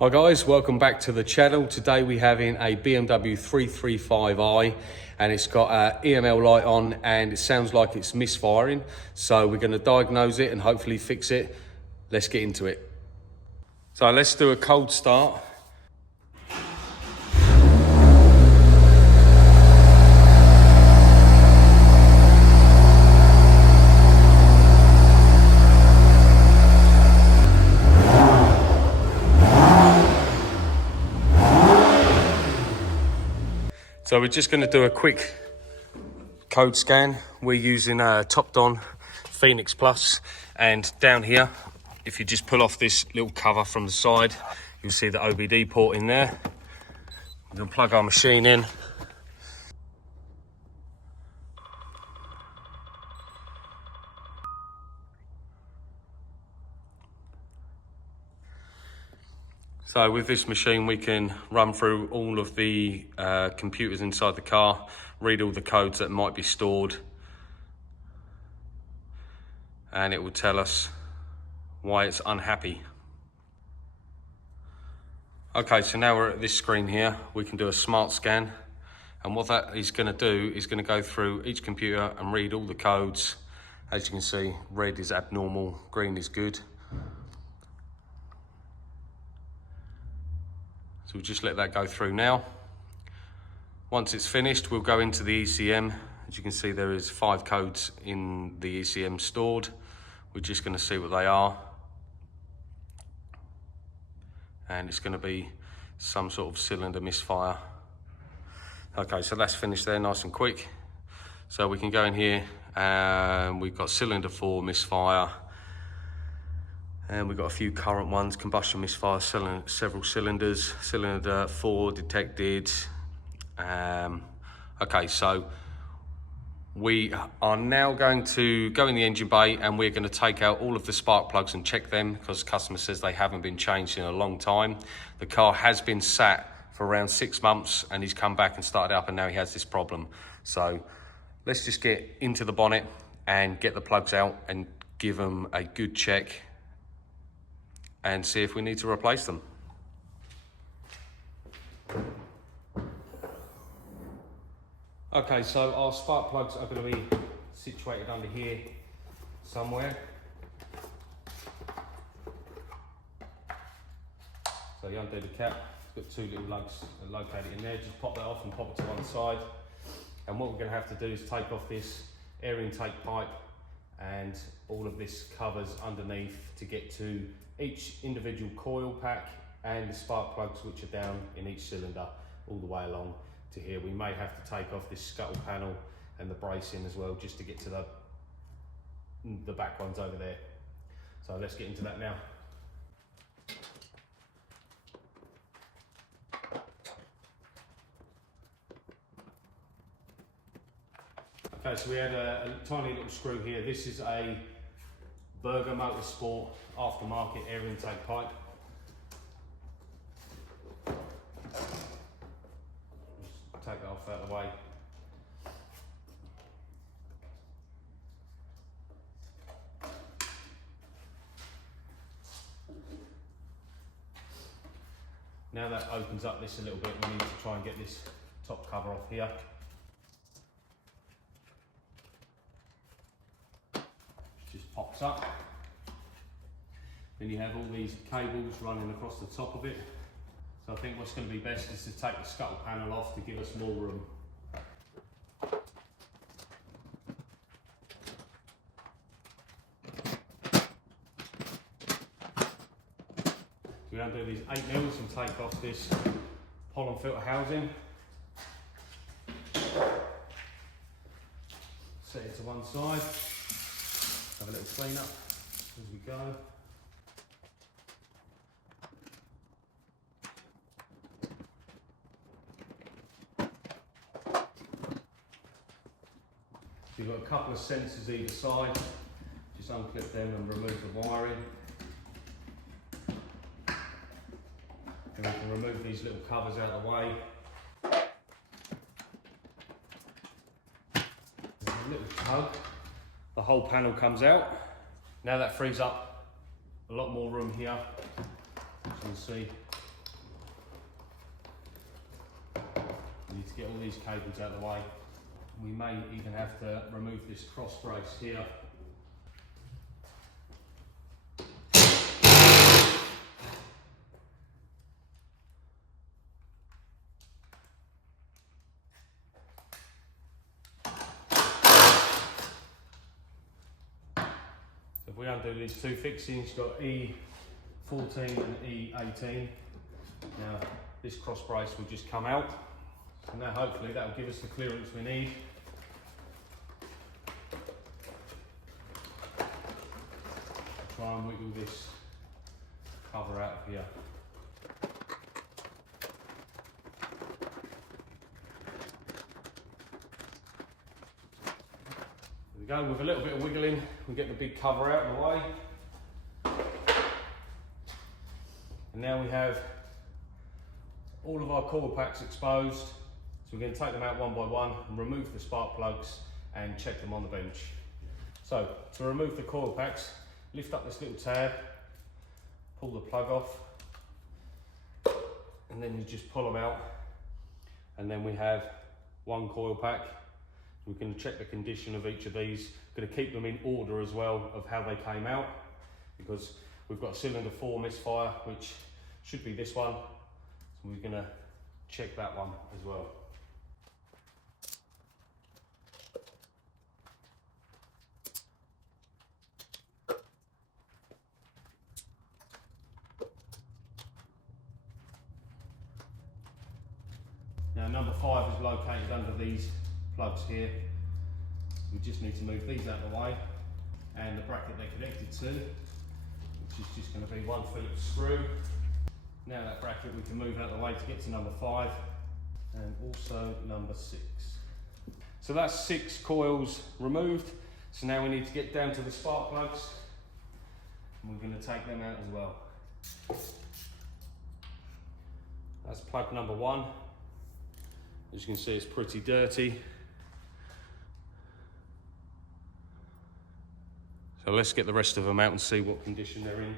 Hi guys, welcome back to the channel. Today we have in a BMW 335i and it's got an EML light on and it sounds like it's misfiring. So we're going to diagnose it and hopefully fix it. Let's get into it. So let's do a cold start. So we're just going to do a quick code scan. We're using a Top-Don Phoenix Plus, and down here, if you just pull off this little cover from the side, you'll see the OBD port in there. We're going to plug our machine in. So with this machine, we can run through all of the computers inside the car, read all the codes that might be stored, and it will tell us why it's unhappy. Okay, so now we're at this screen here. We can do a smart scan, and what that is going to do is going to go through each computer and read all the codes. As you can see, red is abnormal, green is good. So we'll just let that go through now. Once it's finished, we'll go into the ECM. As you can see, there is 5 codes in the ECM stored. We're just going to see what they are. And it's going to be some sort of cylinder misfire. Okay, so that's finished there, nice and quick. So we can go in here and we've got cylinder 4 misfire. And we've got a few current ones, combustion misfire, several cylinders, cylinder 4 detected. Okay, so we are now going to go in the engine bay and we're going to take out all of the spark plugs and check them because the customer says they haven't been changed in a long time. The car has been sat for around 6 months and he's come back and started up and now he has this problem. So let's just get into the bonnet and get the plugs out and give them a good check and see if we need to replace them. Okay, so our spark plugs are going to be situated under here somewhere. So you undo the cap, it's got 2 little lugs located in there, just pop that off and pop it to one side. And what we're going to have to do is take off this air intake pipe and all of this covers underneath to get to each individual coil pack and the spark plugs which are down in each cylinder all the way along to here. We may have to take off this scuttle panel and the bracing as well just to get to the back ones over there. So let's get into that now. Okay, so we had a tiny little screw here. This is a Berger Motorsport aftermarket air intake pipe. Just take that off out of the way. Now that opens up this a little bit, we need to try and get this top cover off here. Just pops up. Then you have all these cables running across the top of it. So I think what's going to be best is to take the scuttle panel off to give us more room. So we undo these 8 mils and take off this pollen filter housing. Set it to one side. Have a little clean up as we go. So you've got a couple of sensors either side. Just unclip them and remove the wiring. And we can remove these little covers out of the way. There's a little tug. The whole panel comes out. Now that frees up a lot more room here. As you can see, We need to get all these cables out of the way. We may even have to remove this cross brace here. So if we undo these two fixings, you've got E14 and E18. Now this cross brace will just come out. So now hopefully that will give us the clearance we need. Try and wiggle this cover out of here. There we go, with a little bit of wiggling, we get the big cover out of the way. And now we have all of our coil packs exposed. So we're going to take them out one by one and remove the spark plugs and check them on the bench. So to remove the coil packs, lift up this little tab, pull the plug off, and then you just pull them out. And then we have one coil pack. We're going to check the condition of each of these. We're going to keep them in order as well of how they came out, because we've got cylinder 4 misfire, which should be this one. So we're going to check that one as well. Now number 5 is located under these plugs here. We just need to move these out of the way, and the bracket they're connected to, which is just going to be one Phillips screw. Now that bracket we can move out of the way to get to number 5 and also number 6. So that's 6 coils removed. So now we need to get down to the spark plugs, and we're going to take them out as well. That's plug number 1. As you can see, it's pretty dirty. So let's get the rest of them out and see what condition they're in.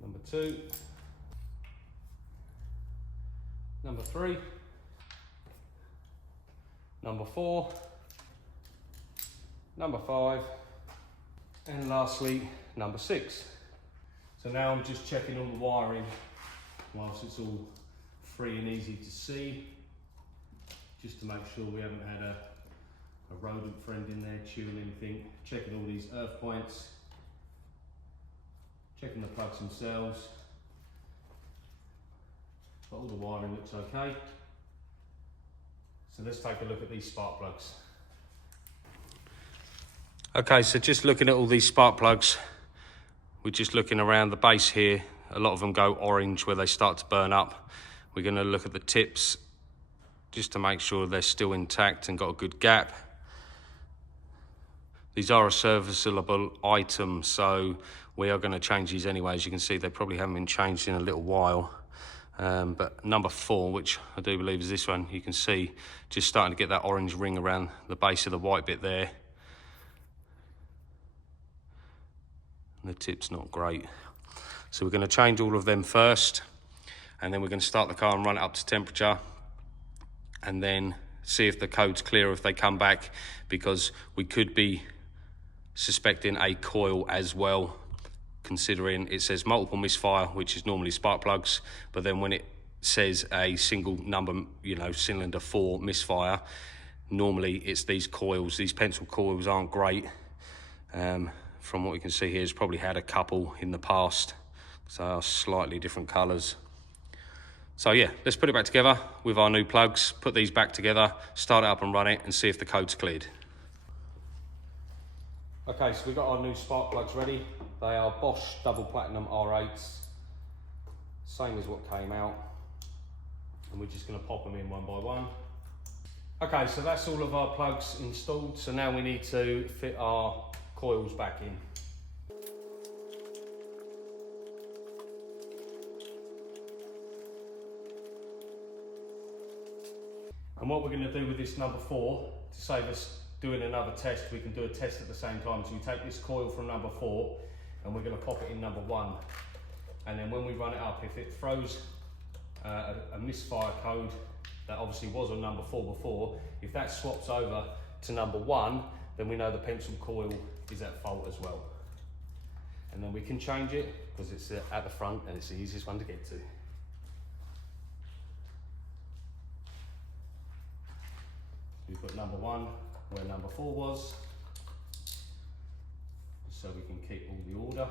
Number 2. Number 3. Number 4. Number 5. And lastly, number 6. So now I'm just checking all the wiring whilst it's all free and easy to see, just to make sure we haven't had a rodent friend in there chewing anything. Checking all these earth points, checking the plugs themselves, but all the wiring looks okay. So let's take a look at these spark plugs. Okay, so just looking at all these spark plugs, we're just looking around the base here. A lot of them go orange where they start to burn up. We're going to look at the tips just to make sure they're still intact and got a good gap. These are a serviceable item, so we are going to change these anyway. As you can see, they probably haven't been changed in a little while. But number 4, which I do believe is this one, you can see just starting to get that orange ring around the base of the white bit there. The tip's not great. So we're going to change all of them first, and then we're going to start the car and run it up to temperature, and then see if the code's clear if they come back, because we could be suspecting a coil as well, considering it says multiple misfire, which is normally spark plugs, but then when it says a single number, you know, cylinder 4 misfire, normally it's these coils. These pencil coils aren't great. From what we can see here, it's probably had a couple in the past, so they are slightly different colours. So yeah, let's put it back together with our new plugs, put these back together, start it up and run it, and see if the code's cleared. Okay, so we've got our new spark plugs ready. They are Bosch double platinum R8s, same as what came out, and we're just going to pop them in one by one. Okay, so that's all of our plugs installed, so now we need to fit our coils back in. And what we're going to do with this number 4, to save us doing another test, we can do a test at the same time. So we take this coil from number 4 and we're going to pop it in number 1. And then when we run it up, if it throws a misfire code that obviously was on number 4 before, if that swaps over to number 1, then we know the pencil coil is at fault as well. And then we can change it because it's at the front and it's the easiest one to get to. We put number 1 where number 4 was, so we can keep all the order.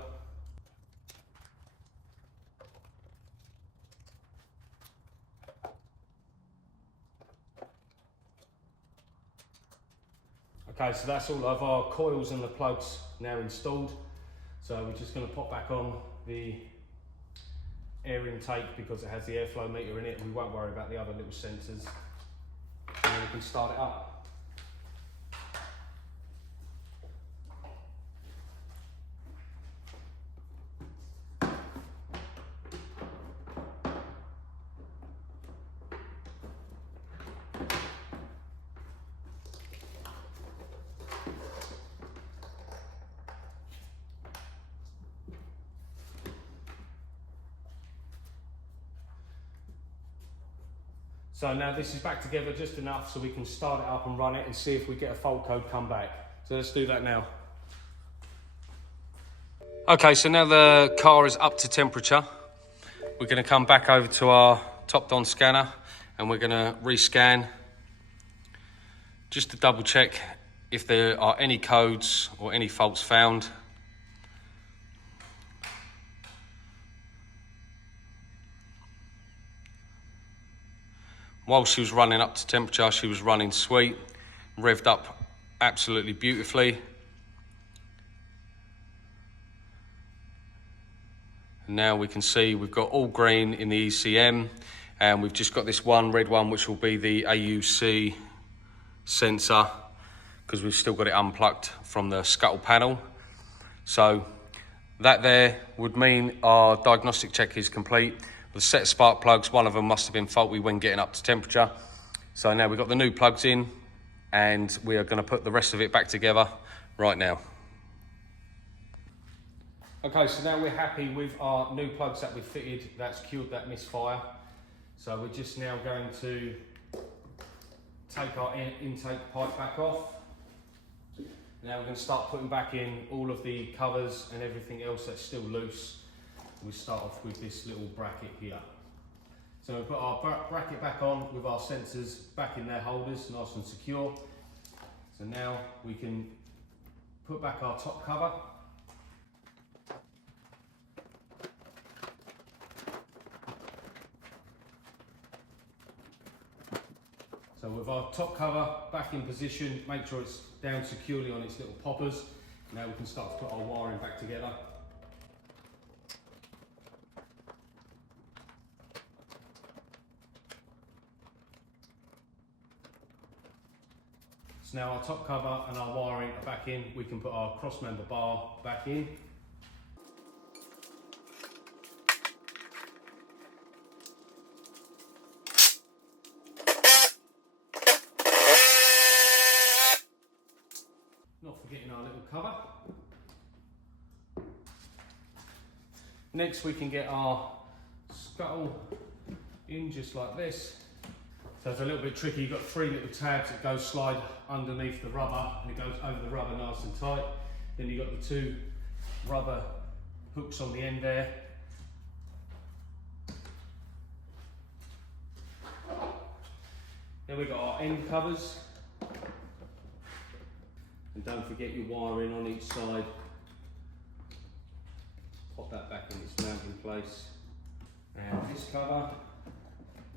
Okay, so that's all of our coils and the plugs now installed. So we're just going to pop back on the air intake because it has the airflow meter in it, and we won't worry about the other little sensors. And then we can start it up. So now this is back together just enough so we can start it up and run it and see if we get a fault code come back. So let's do that now. Okay, so now the car is up to temperature. We're going to come back over to our top-down scanner and we're going to rescan just to double check if there are any codes or any faults found. While she was running up to temperature, she was running sweet, revved up absolutely beautifully. And now we can see we've got all green in the ECM, and we've just got this one red one, which will be the AUC sensor, because we've still got it unplugged from the Scuttle panel. So that there would mean our diagnostic check is complete. The set of spark plugs, one of them must have been faulty when getting up to temperature. So now we've got the new plugs in and we are going to put the rest of it back together right now. Okay, so now we're happy with our new plugs that we fitted, that's cured that misfire. So we're just now going to take our intake pipe back off. Now we're going to start putting back in all of the covers and everything else that's still loose. We start off with this little bracket here. So we put our bracket back on with our sensors back in their holders, nice and secure. So now we can put back our top cover. So with our top cover back in position, make sure it's down securely on its little poppers. Now we can start to put our wiring back together. So now our top cover and our wiring are back in, we can put our cross member bar back in. Not forgetting our little cover. Next we can get our scuttle in just like this. So it's a little bit tricky, you've got 3 little tabs that go slide underneath the rubber and it goes over the rubber nice and tight. Then you've got the 2 rubber hooks on the end there. Then we've got our end covers. And don't forget your wiring on each side. Pop that back in its mounting place. And this cover.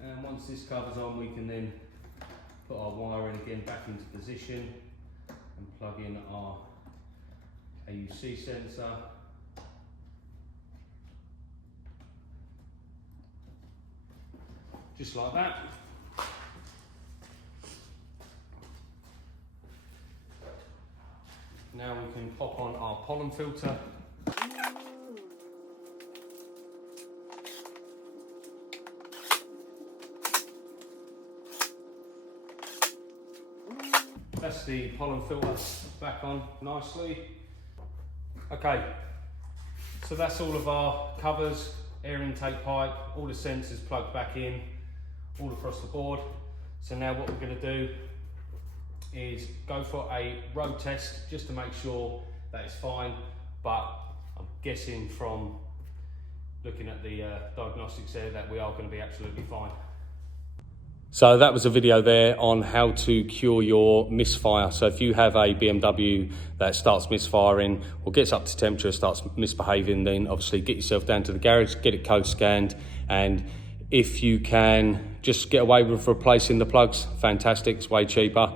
And once this cover's on, we can then put our wiring again back into position and plug in our AUC sensor. Just like that. Now we can pop on our pollen filter. That's the pollen filter back on nicely. Okay, So that's all of our covers, air intake pipe, all the sensors plugged back in, all across the board. So now what we're going to do is go for a road test just to make sure that it's fine, but I'm guessing from looking at the diagnostics there that we are going to be absolutely fine. So that was a video there on how to cure your misfire. So if you have a BMW that starts misfiring or gets up to temperature, starts misbehaving, then obviously get yourself down to the garage, get it code scanned, and if you can just get away with replacing the plugs, fantastic, it's way cheaper.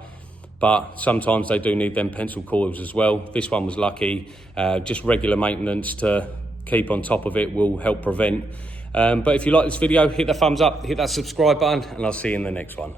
But sometimes they do need them pencil coils as well. This one was lucky. Just regular maintenance to keep on top of it will help prevent. But if you like this video, hit the thumbs up, hit that subscribe button, and I'll see you in the next one.